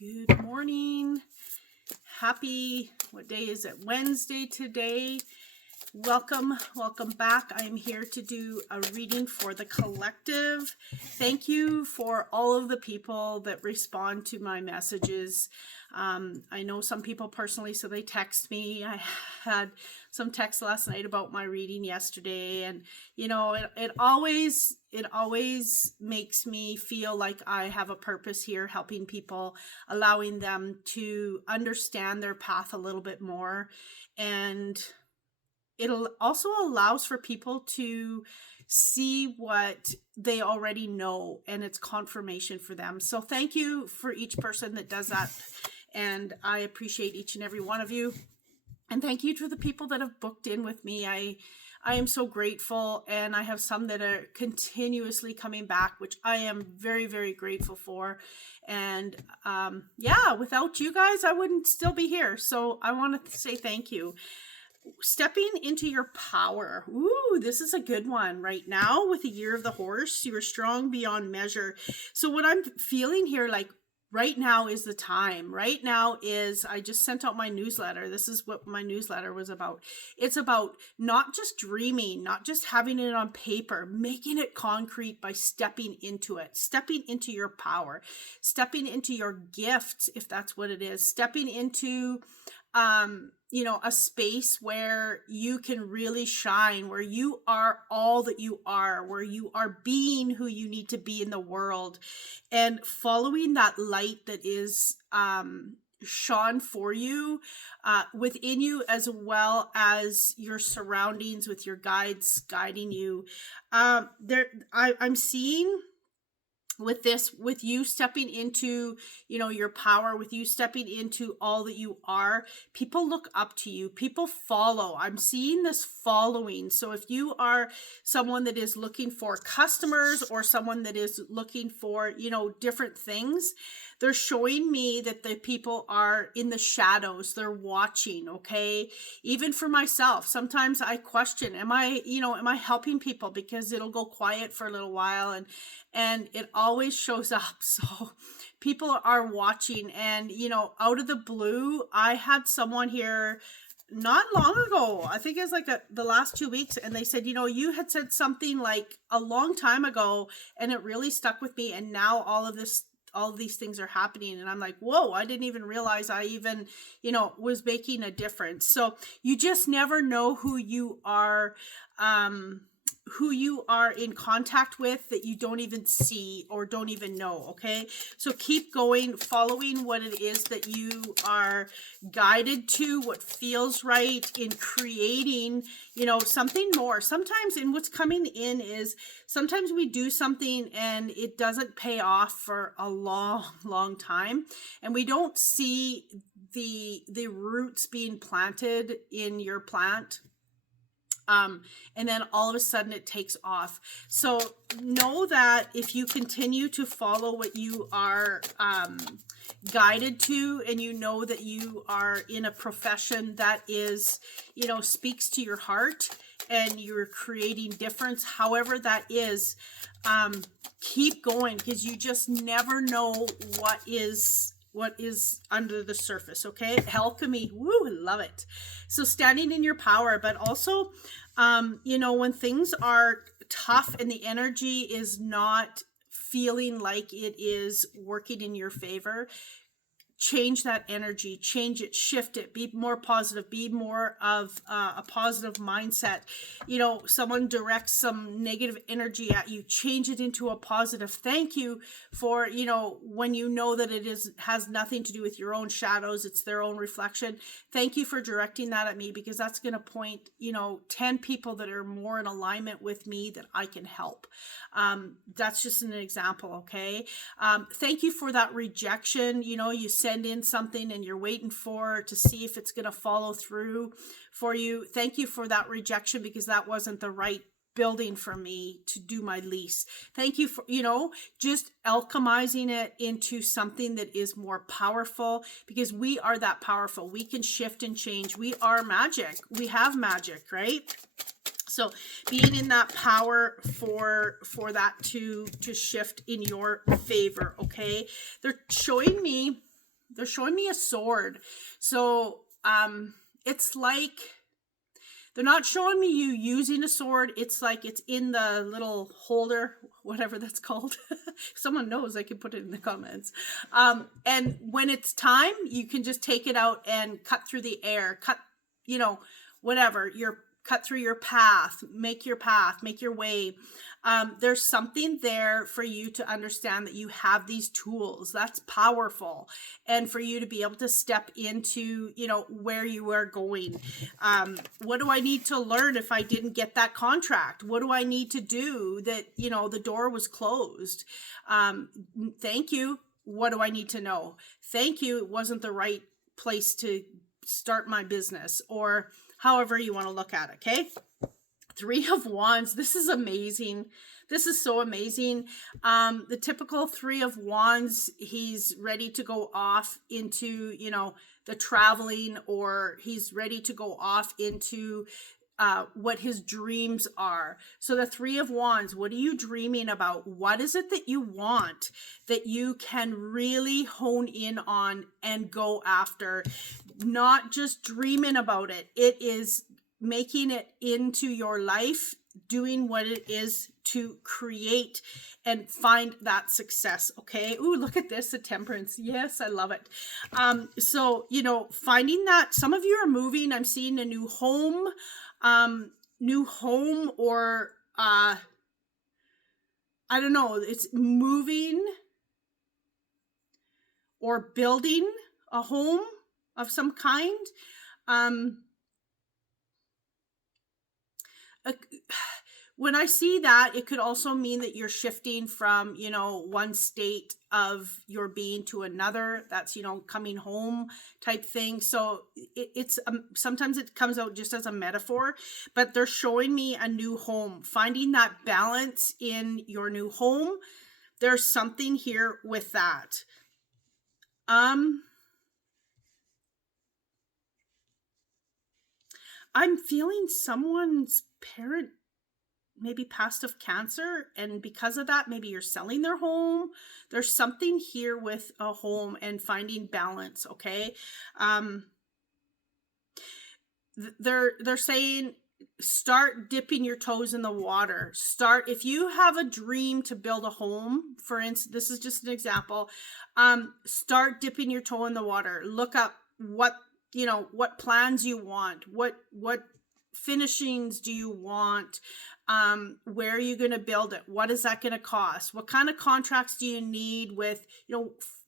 Good morning. Happy, what day is it? Wednesday today. Welcome back. I'm here to do a reading for the collective. Thank you for all of the people that respond to my messages. I know some people personally, so they text me. I had some text last night about my reading yesterday, and it always makes me feel like I have a purpose here, helping people, allowing them to understand their path a little bit more. And it also allows for people to see what they already know, and it's confirmation for them. So thank you for each person that does that. And I appreciate each and every one of you. And thank you to the people that have booked in with me. I am so grateful, and I have some that are continuously coming back, which I am very, very grateful for. And without you guys, I wouldn't still be here. So I want to say thank you. Stepping into your power. Ooh, this is a good one right now with the year of the horse. You are strong beyond measure. So what I'm feeling here, like right now is the time. Right now is, I just sent out my newsletter. This is what my newsletter was about. It's about not just dreaming, not just having it on paper, making it concrete by stepping into it, stepping into your power, stepping into your gifts, if that's what it is, stepping into a space where you can really shine, where you are all that you are, where you are being who you need to be in the world, and following that light that is shone for you within you, as well as your surroundings with your guides guiding you. I'm seeing with you stepping into, your power, with you stepping into all that you are, people look up to you, people follow. I'm seeing this following. So if you are someone that is looking for customers, or someone that is looking for, different things, they're showing me that the people are in the shadows. They're watching. Okay. Even for myself, sometimes I question, am I helping people? Because it'll go quiet for a little while, and it always shows up. So people are watching, and, out of the blue, I had someone here not long ago, I think it was like the last 2 weeks, and they said, you had said something like a long time ago, and it really stuck with me. And now all of these things are happening, and I'm like, whoa, I didn't even realize I even, was making a difference. So you just never know who you are in contact with, that you don't even see or don't even know. Okay. So keep going, following what it is that you are guided to, what feels right, in creating, something more. Sometimes, and what's coming in is, sometimes we do something and it doesn't pay off for a long, long time, and we don't see the roots being planted in your plant. And then all of a sudden it takes off. So know that if you continue to follow what you are guided to, and that you are in a profession that is, speaks to your heart, and you're creating difference, however that is, keep going, because you just never know what is under the surface. Okay. Alchemy. Woo, love it. So standing in your power, but also, when things are tough and the energy is not feeling like it is working in your favor, change that energy, change it, shift it, be more positive, be more of a positive mindset. Someone directs some negative energy at you, change it into a positive. Thank you for, when that it has nothing to do with your own shadows, it's their own reflection. Thank you for directing that at me, because that's going to point, 10 people that are more in alignment with me that I can help. That's just an example. Okay. Thank you for that rejection. You send in something and you're waiting to see if it's going to follow through for you. Thank you for that rejection, because that wasn't the right building for me to do my lease. Thank you for, just alchemizing it into something that is more powerful, because we are that powerful. We can shift and change. We are magic. We have magic, right? So being in that power for that to shift in your favor. Okay. They're showing me they're showing me a sword. So it's like, they're not showing me you using a sword. It's like it's in the little holder, whatever that's called. If someone knows, I can put it in the comments. And when it's time, you can just take it out and cut through the air, cut, whatever, cut through your path, make your way. There's something there for you to understand that you have these tools. That's powerful. And for you to be able to step into, where you are going. What do I need to learn if I didn't get that contract? What do I need to do that, the door was closed? Thank you. What do I need to know? Thank you. It wasn't the right place to start my business, or however you want to look at it. Okay. 3 of Wands. This is amazing. This is so amazing. The typical 3 of Wands, he's ready to go off into, the traveling, or he's ready to go off into what his dreams are. So the 3 of Wands, what are you dreaming about? What is it that you want that you can really hone in on and go after? Not just dreaming about it. It is making it into your life, doing what it is to create and find that success. Okay. Ooh, look at this, the Temperance. Yes, I love it. So, finding that some of you are moving. I'm seeing a new home, or, I don't know, it's moving or building a home of some kind. When I see that, it could also mean that you're shifting from, one state of your being to another. That's, coming home type thing. So it's sometimes it comes out just as a metaphor, but they're showing me a new home, finding that balance in your new home. There's something here with that. I'm feeling someone's parent maybe passed of cancer, and because of that, maybe you're selling their home. There's something here with a home and finding balance. Okay. They're saying start dipping your toes in the water. If you have a dream to build a home, for instance, this is just an example. Start dipping your toe in the water. Look up what plans you want, what finishings do you want, where are you going to build it, what is that going to cost, what kind of contracts do you need with,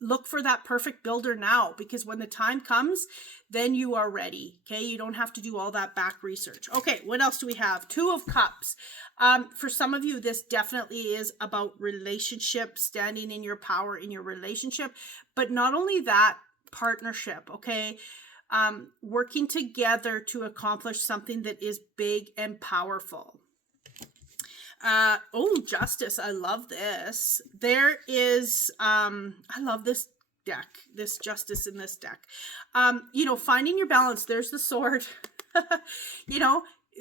look for that perfect builder now, because when the time comes, then you are ready. Okay, you don't have to do all that back research. Okay, what else do we have? 2 of Cups. For some of you, this definitely is about relationship, standing in your power in your relationship, but not only that, partnership. Okay, working together to accomplish something that is big and powerful. Justice. I love this. There is, I love this deck, this Justice in this deck. Finding your balance. There's the sword,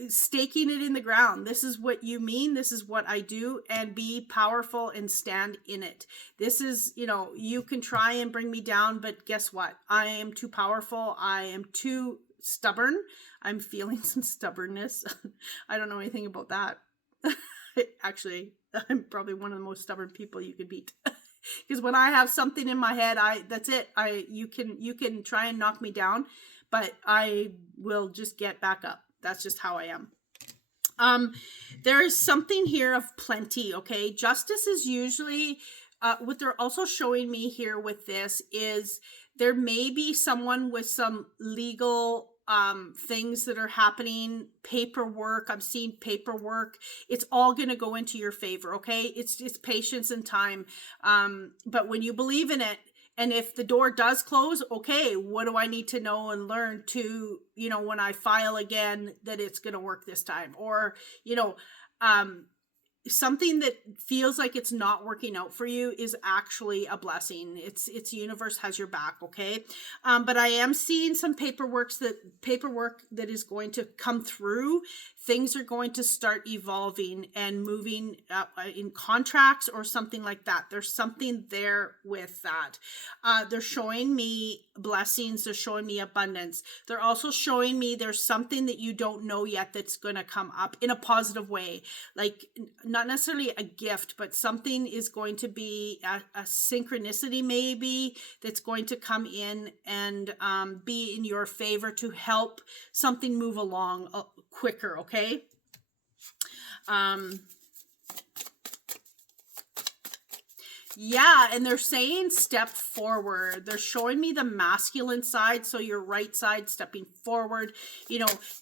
staking it in the ground. This is what you mean. This is what I do, and be powerful and stand in it. This is, you can try and bring me down, but guess what? I am too powerful. I am too stubborn. I'm feeling some stubbornness. I don't know anything about that. Actually, I'm probably one of the most stubborn people you could beat. Because when I have something in my head, that's it. You can try and knock me down, but I will just get back up. That's just how I am. There is something here of plenty. Okay. Justice is usually, what they're also showing me here with this is there may be someone with some legal things that are happening, paperwork. I'm seeing paperwork. It's all going to go into your favor. Okay. It's patience and time. But when you believe in it, and if the door does close, okay, what do I need to know and learn to, when I file again, that it's going to work this time? Or, something that feels like it's not working out for you is actually a blessing. It's universe has your back, okay? But I am seeing some paperwork that is going to come through. Things are going to start evolving and moving in contracts or something like that. There's something there with that. They're showing me blessings. They're showing me abundance. They're also showing me there's something that you don't know yet that's going to come up in a positive way. Like, not necessarily a gift, but something is going to be a synchronicity maybe that's going to come in and be in your favor to help something move along quicker, okay? Yeah, and they're saying step forward. They're showing me the masculine side, so your right side stepping forward,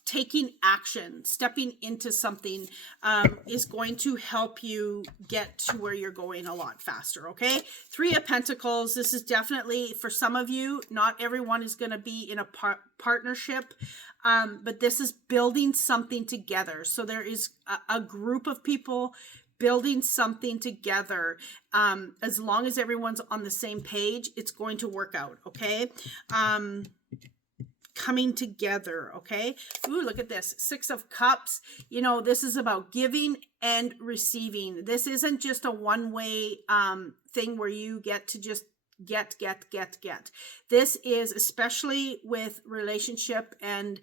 taking action, stepping into something is going to help you get to where you're going a lot faster, okay? 3 of Pentacles, this is definitely, for some of you, not everyone is going to be in a partnership, but this is building something together. So there is a group of people building something together. As long as everyone's on the same page, it's going to work out, okay? Coming together, okay? Ooh, look at this. 6 of Cups. This is about giving and receiving. This isn't just a one-way thing where you get to just get. This is, especially with relationship and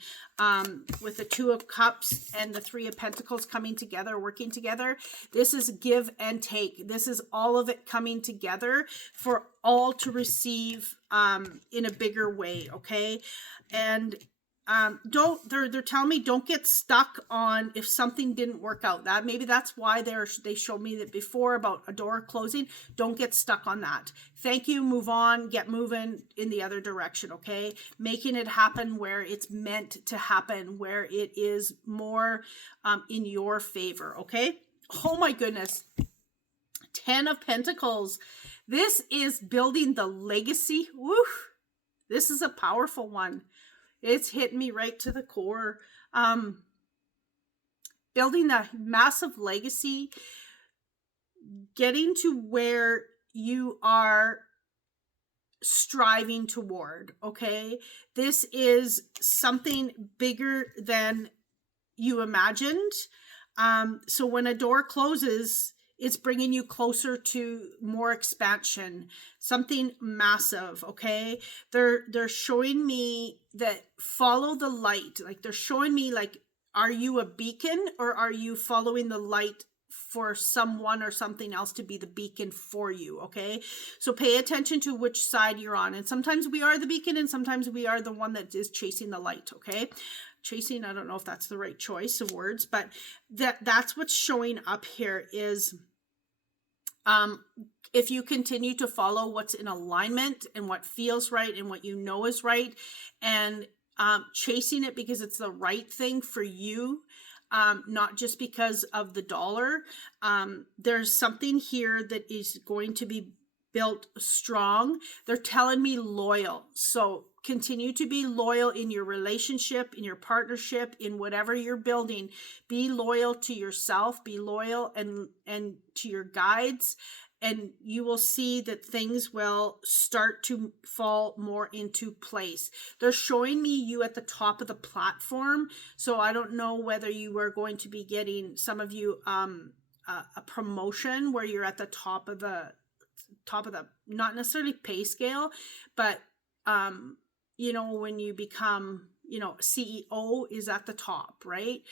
with the 2 of Cups and the 3 of Pentacles coming together, working together. This is give and take. This is all of it coming together for all to receive in a bigger way, okay? And they're telling me don't get stuck on if something didn't work out. That's why they showed me that before about a door closing. Don't get stuck on that. Thank you, move on, get moving in the other direction, okay? Making it happen where it's meant to happen, where it is more in your favor, okay? Oh my goodness. 10 of Pentacles. This is building the legacy. Woo! This is a powerful one. It's hitting me right to the core. Building a massive legacy, getting to where you are striving toward, okay? This is something bigger than you imagined. So when a door closes, it's bringing you closer to more expansion, something massive, okay? They're showing me that follow the light. Like, they're showing me, like, are you a beacon or are you following the light for someone or something else to be the beacon for you, okay? So pay attention to which side you're on. And sometimes we are the beacon and sometimes we are the one that is chasing the light, okay? Chasing, I don't know if that's the right choice of words, but that's what's showing up here is if you continue to follow what's in alignment and what feels right and what you know is right, and chasing it because it's the right thing for you, not just because of the dollar. There's something here that is going to be built strong. They're telling me loyal. So continue to be loyal in your relationship, in your partnership, in whatever you're building. Be loyal to yourself, be loyal and to your guides, and you will see that things will start to fall more into place. They're showing me you at the top of the platform. So I don't know whether you are going to be getting, some of you, a promotion where you're at the top of the, not necessarily pay scale, but, when you become, CEO is at the top, right?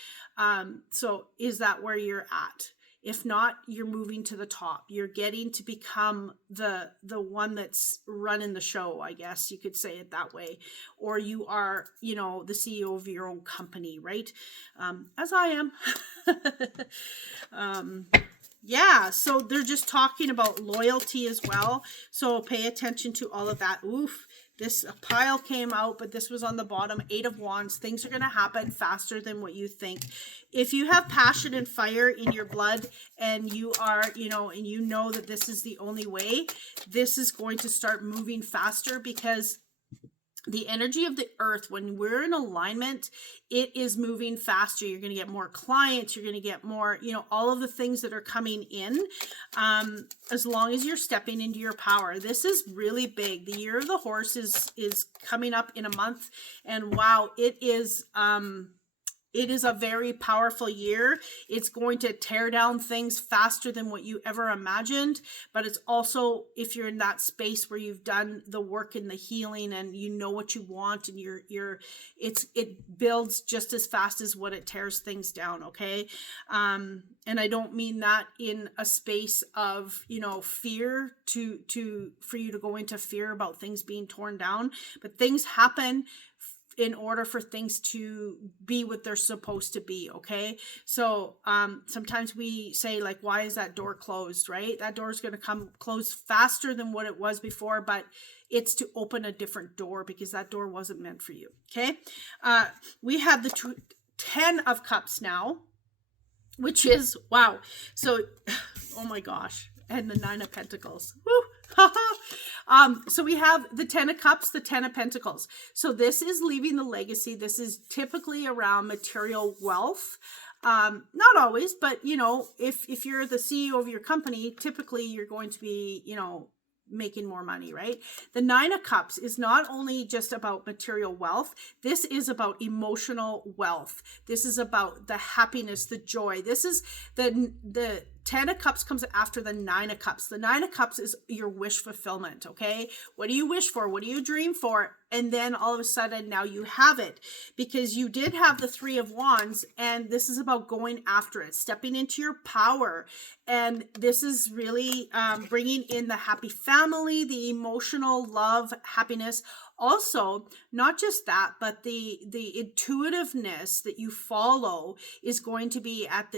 So is that where you're at? If not, you're moving to the top. You're getting to become the one that's running the show, I guess you could say it that way. Or you are, the CEO of your own company, right? As I am. Yeah, so they're just talking about loyalty as well. So pay attention to all of that. Oof, this pile came out, but this was on the bottom. 8 of Wands. Things are going to happen faster than what you think. If you have passion and fire in your blood and you are, and you know that this is the only way, this is going to start moving faster because the energy of the earth, when we're in alignment, it is moving faster. You're going to get more clients. You're going to get more, all of the things that are coming in, as long as you're stepping into your power. This is really big. The year of the horse is coming up in a month, and wow, it is a very powerful year. It's going to tear down things faster than what you ever imagined. But it's also, if you're in that space where you've done the work and the healing and you know what you want, and it builds just as fast as what it tears things down. Okay. And I don't mean that in a space of, fear for you to go into fear about things being torn down, but things happen in order for things to be what they're supposed to be. Okay. So, sometimes we say, like, why is that door closed, right? That door is going to come close faster than what it was before, but it's to open a different door, because that door wasn't meant for you. Okay. We have the 10 of Cups now, which is, wow. So, oh my gosh. And the 9 of Pentacles. Woo! So we have the 10 of Cups, the 10 of Pentacles. So this is leaving the legacy. This is typically around material wealth. Not always, but if you're the CEO of your company, typically you're going to be, making more money, right? The 9 of Cups is not only just about material wealth. This is about emotional wealth. This is about the happiness, the joy. This is the 10 of Cups comes after the 9 of Cups. The 9 of Cups is your wish fulfillment. Okay. What do you wish for? What do you dream for? And then all of a sudden now you have it, because you did have the 3 of Wands, and this is about going after it, stepping into your power. And this is really bringing in the happy family, the emotional love, happiness. Also, not just that, but the intuitiveness that you follow is going to be at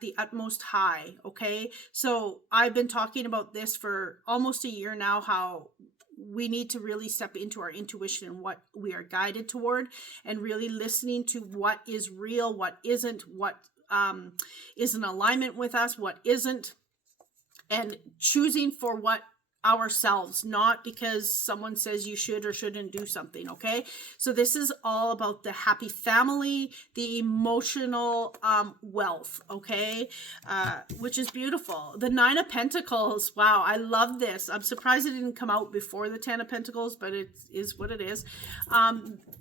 the utmost high. Okay. So I've been talking about this for almost a year now, how we need to really step into our intuition and what we are guided toward, and really listening to what is real, what isn't, what is in alignment with us, what isn't, and choosing for what ourselves, not because someone says you should or shouldn't do something. Okay. So this is all about the happy family, the emotional wealth. Okay. Which is beautiful. The 9 of Pentacles. Wow. I love this. I'm surprised it didn't come out before the 10 of Pentacles, but it is what it is.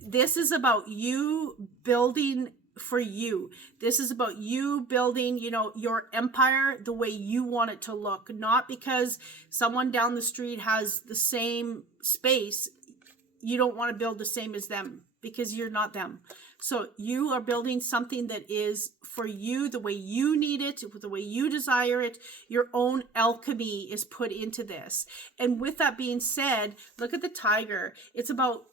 This is about you building for you. This is about you building, your empire the way you want it to look, not because someone down the street has the same space. You don't want to build the same as them, because you're not them. So you are building something that is for you, the way you need it, the way you desire it. Your own alchemy is put into this. And with that being said, look at the tiger. It's about,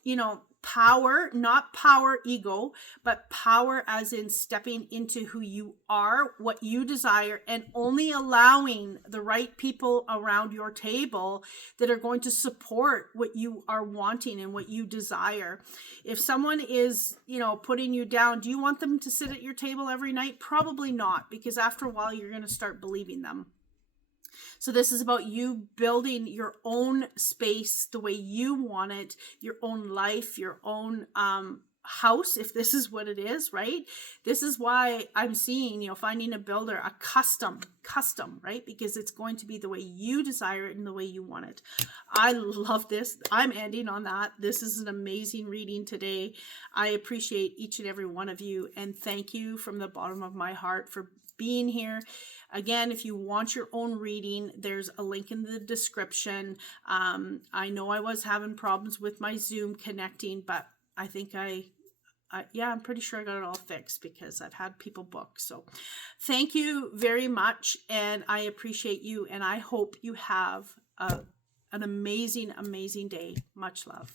power, not power ego, but power as in stepping into who you are, what you desire, and only allowing the right people around your table that are going to support what you are wanting and what you desire. If someone is, putting you down, do you want them to sit at your table every night? Probably not, because after a while you're going to start believing them. So this is about you building your own space the way you want it, your own life, your own house, if this is what it is, right? This is why I'm seeing, finding a builder, a custom, right? Because it's going to be the way you desire it and the way you want it. I love this. I'm ending on that. This is an amazing reading today. I appreciate each and every one of you, and thank you from the bottom of my heart for being here. Again, if you want your own reading, there's a link in the description. I know I was having problems with my Zoom connecting, but I think I'm pretty sure I got it all fixed, because I've had people book. So thank you very much, and I appreciate you, and I hope you have an amazing, amazing day. Much love.